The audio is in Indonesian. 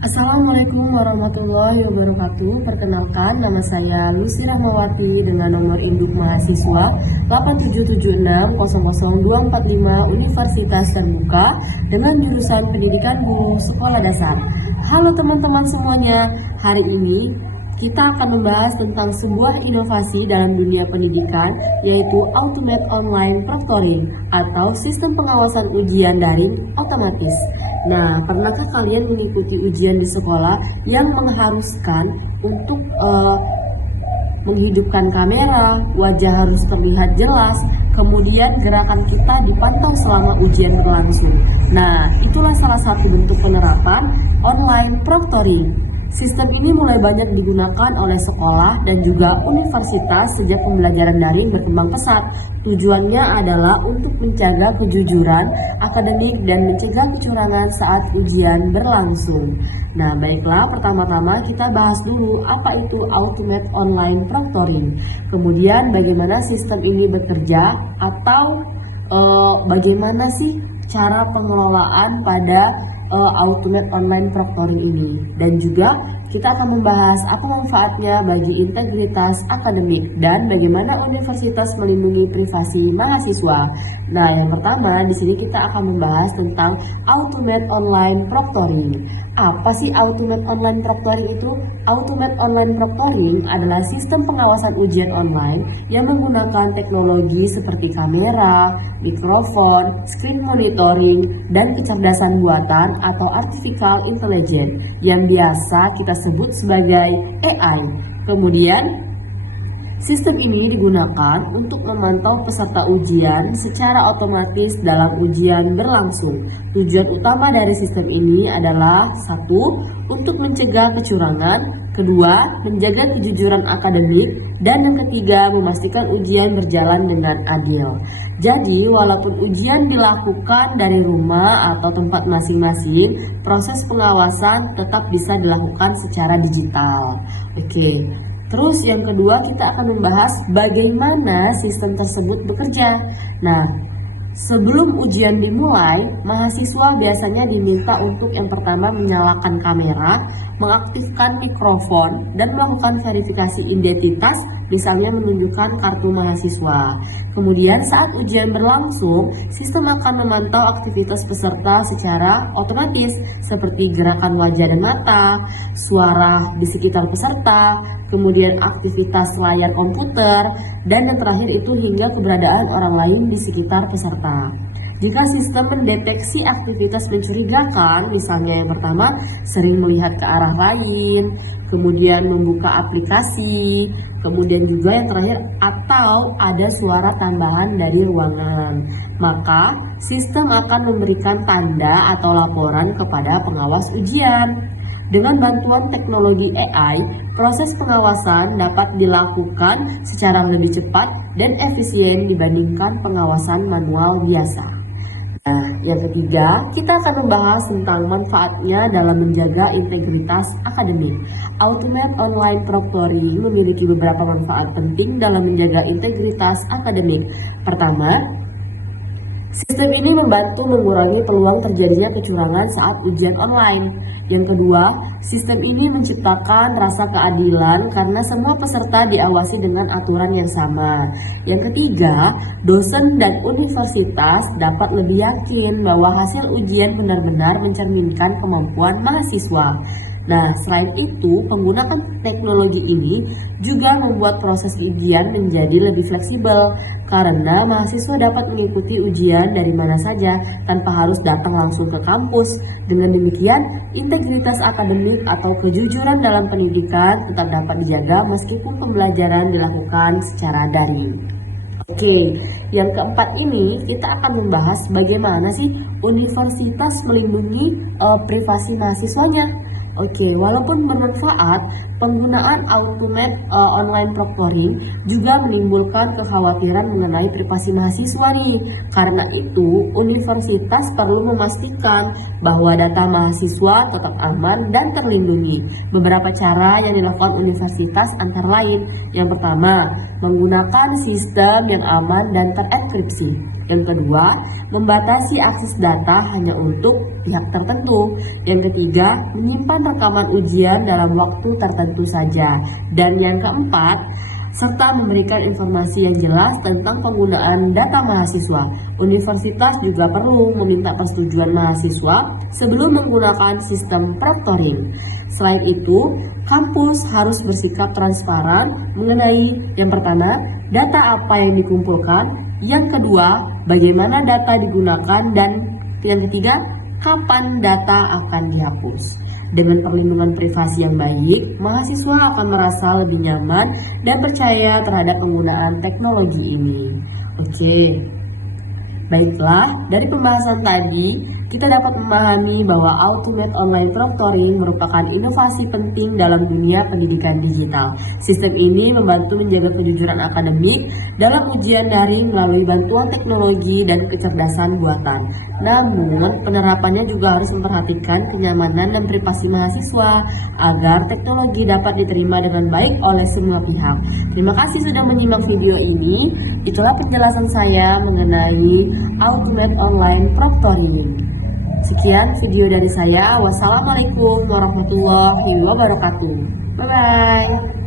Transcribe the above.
Assalamualaikum warahmatullahi wabarakatuh. Perkenalkan, nama saya Lucy Rahmawati dengan nomor induk mahasiswa 8776000245 Universitas Terbuka dengan jurusan Pendidikan Guru Sekolah Dasar. Halo teman-teman semuanya, hari ini kita akan membahas tentang sebuah inovasi dalam dunia pendidikan, yaitu Ultimate Online Proctoring atau sistem pengawasan ujian daring otomatis. Nah, pernahkah kalian mengikuti ujian di sekolah yang mengharuskan untuk menghidupkan kamera, wajah harus terlihat jelas, kemudian gerakan kita dipantau selama ujian berlangsung. Nah, itulah salah satu bentuk penerapan online proctoring. Sistem ini mulai banyak digunakan oleh sekolah dan juga universitas sejak pembelajaran daring berkembang pesat. Tujuannya adalah untuk menjaga kejujuran akademik dan mencegah kecurangan saat ujian berlangsung. Nah, baiklah, pertama-tama kita bahas dulu apa itu Ultimate Online Proctoring. Kemudian bagaimana sistem ini bekerja atau bagaimana sih cara pengelolaan pada Ultimate Online Proctoring ini, dan juga kita akan membahas apa manfaatnya bagi integritas akademik dan bagaimana universitas melindungi privasi mahasiswa. Nah, yang pertama di sini kita akan membahas tentang Ultimate Online Proctoring. Apa sih Ultimate Online Proctoring itu? Ultimate Online Proctoring adalah sistem pengawasan ujian online yang menggunakan teknologi seperti kamera, mikrofon, screen monitoring, dan kecerdasan buatan atau artificial intelligence yang biasa kita sebut sebagai AI. Kemudian, sistem ini digunakan untuk memantau peserta ujian secara otomatis dalam ujian berlangsung. Tujuan utama dari sistem ini adalah: satu, untuk mencegah kecurangan; kedua, menjaga kejujuran akademik; dan yang ketiga, memastikan ujian berjalan dengan adil. Jadi, walaupun ujian dilakukan dari rumah atau tempat masing-masing, proses pengawasan tetap bisa dilakukan secara digital. Oke. Terus yang kedua, kita akan membahas bagaimana sistem tersebut bekerja. Nah, sebelum ujian dimulai, mahasiswa biasanya diminta untuk yang pertama menyalakan kamera, mengaktifkan mikrofon, dan melakukan verifikasi identitas, misalnya menunjukkan kartu mahasiswa. Kemudian saat ujian berlangsung, sistem akan memantau aktivitas peserta secara otomatis, seperti gerakan wajah dan mata, suara di sekitar peserta, kemudian aktivitas layar komputer, dan yang terakhir itu hingga keberadaan orang lain di sekitar peserta. Jika sistem mendeteksi aktivitas mencurigakan, misalnya yang pertama sering melihat ke arah lain, kemudian membuka aplikasi, kemudian juga yang terakhir atau ada suara tambahan dari ruangan, maka sistem akan memberikan tanda atau laporan kepada pengawas ujian. Dengan bantuan teknologi AI, proses pengawasan dapat dilakukan secara lebih cepat dan efisien dibandingkan pengawasan manual biasa. Nah, yang ketiga, kita akan membahas tentang manfaatnya dalam menjaga integritas akademik. Ultimate Online Proctoring memiliki beberapa manfaat penting dalam menjaga integritas akademik. Pertama, sistem ini membantu mengurangi peluang terjadinya kecurangan saat ujian online. Yang kedua, sistem ini menciptakan rasa keadilan karena semua peserta diawasi dengan aturan yang sama. Yang ketiga, dosen dan universitas dapat lebih yakin bahwa hasil ujian benar-benar mencerminkan kemampuan mahasiswa. Nah, selain itu, penggunaan teknologi ini juga membuat proses ujian menjadi lebih fleksibel karena mahasiswa dapat mengikuti ujian dari mana saja tanpa harus datang langsung ke kampus. Dengan demikian, integritas akademik atau kejujuran dalam pendidikan tetap dapat dijaga meskipun pembelajaran dilakukan secara daring. Oke, yang keempat ini kita akan membahas bagaimana sih universitas melindungi privasi mahasiswanya. Oke, walaupun bermanfaat, penggunaan Ultimate Online Proctoring juga menimbulkan kekhawatiran mengenai privasi mahasiswa nih. Karena itu, universitas perlu memastikan bahwa data mahasiswa tetap aman dan terlindungi. Beberapa cara yang dilakukan universitas antara lain: yang pertama, menggunakan sistem yang aman dan terenkripsi. Yang kedua, membatasi akses data hanya untuk pihak tertentu. Yang ketiga, menyimpan rekaman ujian dalam waktu tertentu saja. Dan yang keempat, serta memberikan informasi yang jelas tentang penggunaan data mahasiswa. Universitas juga perlu meminta persetujuan mahasiswa sebelum menggunakan sistem proctoring. Selain itu, kampus harus bersikap transparan mengenai yang pertama, data apa yang dikumpulkan, yang kedua, bagaimana data digunakan, dan yang ketiga, kapan data akan dihapus. Dengan perlindungan privasi yang baik, mahasiswa akan merasa lebih nyaman dan percaya terhadap penggunaan teknologi ini. Oke, baiklah, dari pembahasan tadi, kita dapat memahami bahwa Ultimate Online Proctoring merupakan inovasi penting dalam dunia pendidikan digital. Sistem ini membantu menjaga kejujuran akademik dalam ujian daring melalui bantuan teknologi dan kecerdasan buatan. Namun, penerapannya juga harus memperhatikan kenyamanan dan privasi mahasiswa agar teknologi dapat diterima dengan baik oleh semua pihak. Terima kasih sudah menyimak video ini. Itulah penjelasan saya mengenai Ultimate Online Proctoring. Sekian video dari saya. Wassalamualaikum warahmatullahi wabarakatuh. Bye-bye.